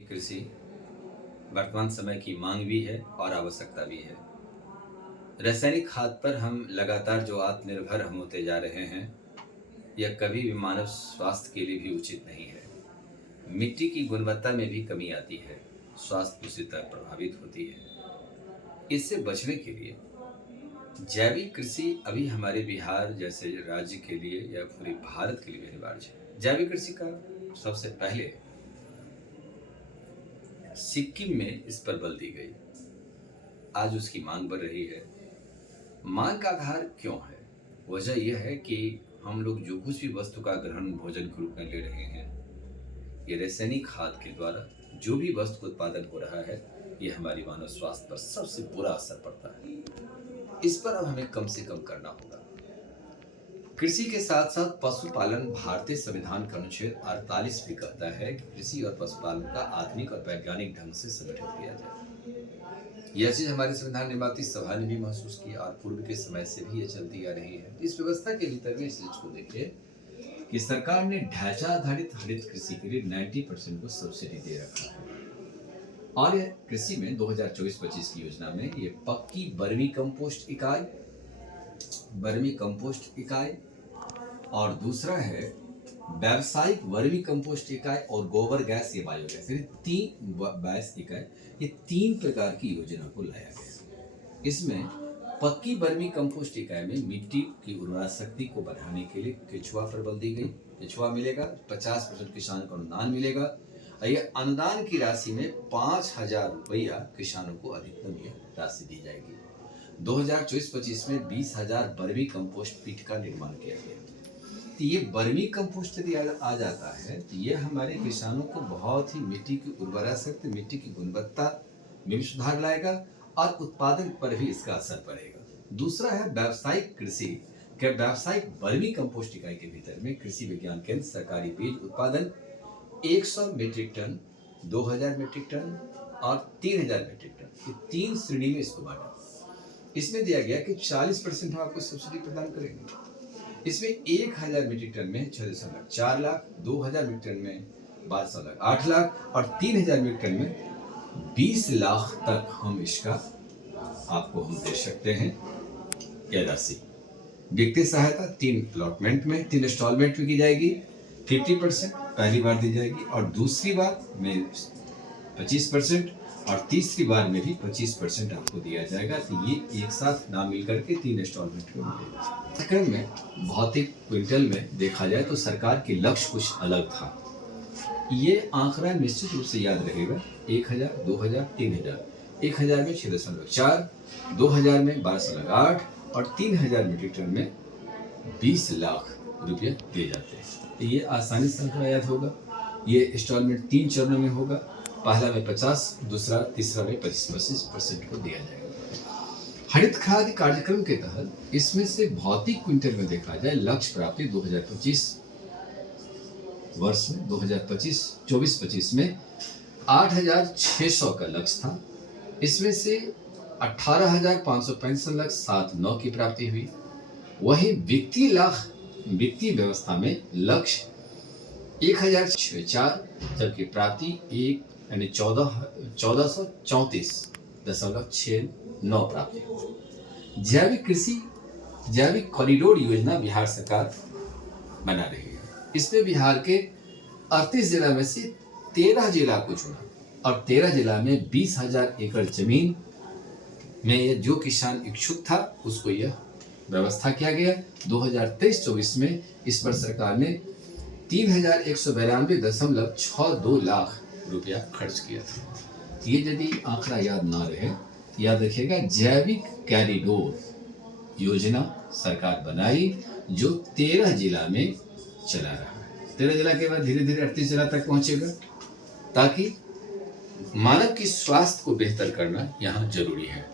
कृषि वर्तमान समय की मांग भी है और आवश्यकता भी है। रासायनिक खाद पर हम लगातार जो आत्मनिर्भर हम होते जा रहे हैं, यह कभी भी मानव स्वास्थ्य के लिए भी उचित नहीं है। मिट्टी की गुणवत्ता में भी कमी आती है, स्वास्थ्य पूरी तरह प्रभावित होती है। इससे बचने के लिए जैविक कृषि अभी हमारे बिहार जैसे राज्य के लिए या पूरे भारत के लिए अनिवार्य है। जैविक कृषि का सबसे पहले सिक्किम में इस पर बल दी गई। आज उसकी मांग बढ़ रही है। मांग का आधार क्यों है? वजह यह है कि हम लोग जो कुछ भी वस्तु का ग्रहण भोजन के रूप में ले रहे हैं, ये रासायनिक खाद के द्वारा जो भी वस्तु का उत्पादन हो रहा है, ये हमारी मानव स्वास्थ्य पर सबसे बुरा असर पड़ता है। इस पर अब हमें कम से कम करना होगा। कृषि के साथ साथ पशुपालन भारतीय संविधान का अनुच्छेद 48 भी कहता है कि कृषि और पशुपालन का आधुनिक और वैज्ञानिक ढंग से संगठित किया जाए। यह चीज हमारे संविधान निर्माती सभा ने भी महसूस किया और पूर्व के समय से भी ये चलती आ रही है। इस व्यवस्था के भीतर में इस चीज को देखिए कि सरकार ने ढांचा आधारित हरित कृषि के लिए 90% को सब्सिडी दे रखा है। और ये कृषि में 2024-25 की योजना में ये पक्की वर्मी कंपोस्ट इकाई और दूसरा है व्यावसायिक वर्मी कंपोस्ट इकाई और गोबर गैस या बायोगैस, तीन गैस इकाई, ये तीन प्रकार की योजना को लाया गया। इसमें पक्की वर्मी कंपोस्ट इकाई में मिट्टी की उर्वरा शक्ति को बढ़ाने के लिए केचुआ पर बल दी गई। केचुआ मिलेगा, 50% किसान को अनुदान मिलेगा। यह अनुदान की राशि में 5,000 रुपया किसानों को अधिकतम यह राशि दी जाएगी। 2024-25 में 20,000 वर्मी कंपोस्ट पिट का निर्माण किया गया। तो ये वर्मी कंपोस्ट यदि आ जाता है तो ये हमारे किसानों को बहुत ही मिट्टी की उर्वरा शक्ति, मिट्टी की गुणवत्ता में भी सुधार लाएगा और उत्पादन पर भी इसका असर पड़ेगा। दूसरा है व्यावसायिक कृषि के व्यावसायिक वर्मी कंपोस्ट इकाई के भीतर में कृषि विज्ञान केंद्र सरकारी बीज उत्पादन 100 मीट्रिक टन, 2000 मीट्रिक टन और 3000 मीट्रिक टन, ये तीन श्रेणी में इसको बांटा। इसमें दिया गया कि 40% हम आपको सब्सिडी प्रदान करेंगे। इसमें 1000 मीट्रिक टन में 6.4 लाख, 2000 मीट्रिक टन में 12.8 लाख और 3000 मीट्रिक टन में 20 लाख तक हम इसका आपको हम दे सकते हैं यह राशि। वित्तीय सहायता 3 अलॉटमेंट में, 3 इंस्टॉलमेंट में की जाएगी। 50% पहली बार दी जाएगी और दूसरी बार में 25% और तीसरी बार में भी 25% आपको दिया जाएगा। तो ये एक साथ ना मिलकर के 3 इंस्टॉलमेंट में मिलेगा। क्रम में भौतिक क्विंटल में देखा जाए तो सरकार के लक्ष्य कुछ अलग था। ये आंकड़ा निश्चित रूप से याद रहेगा। 1000, 2000, 3000, 1000 में 6.4, 2000 में 12.8 और 3000 मीट्रिक टन में 20 लाख रुपये दिए जाते हैं। तो ये आसानी से आंकड़ा याद होगा। ये इंस्टॉलमेंट 3 चरणों में होगा। पहला में 50, दूसरा तीसरा में 25% को दिया जाएगा। हरित खाद्य कार्यक्रम के तहत इसमें से भौतिक क्विंटल में देखा जाए लक्ष्य प्राप्ति 2025 वर्ष में 2024-25 में 8,600 का लक्ष्य था। इसमें से 18,565,709 की प्राप्ति हुई। वहीं वित्तीय व्यवस्था में लक्ष्य 1,004, जबकि प्राप्ति 1434.69 प्राप्ति। जैविक कॉरिडोर योजना बिहार सरकार बना रही है। इसमें बिहार के 38 जिला में से 13 जिला को चुना और 13 जिला में 20,000 एकड़ जमीन में जो किसान इच्छुक था उसको यह व्यवस्था किया गया। 2023-24 में इस पर सरकार ने 3,192.62 लाख रुपया खर्च किया था। ये यदि आंकड़ा याद ना रहे, याद रखिएगा, जैविक कॉरिडोर योजना सरकार बनाई जो 13 जिला में चला रहा है। 13 जिला के बाद धीरे धीरे 38 जिला तक पहुंचेगा, ताकि मानव की स्वास्थ्य को बेहतर करना यहाँ जरूरी है।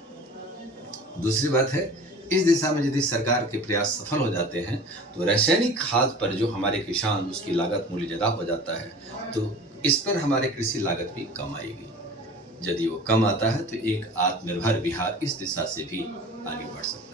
दूसरी बात है, इस दिशा में यदि सरकार के प्रयास सफल हो जाते हैं तो रासायनिक खाद पर जो हमारे किसान उसकी लागत मूल्य ज़्यादा हो जाता है, तो इस पर हमारे कृषि लागत भी कम आएगी। यदि वो कम आता है तो एक आत्मनिर्भर बिहार इस दिशा से भी आगे बढ़ सकता है।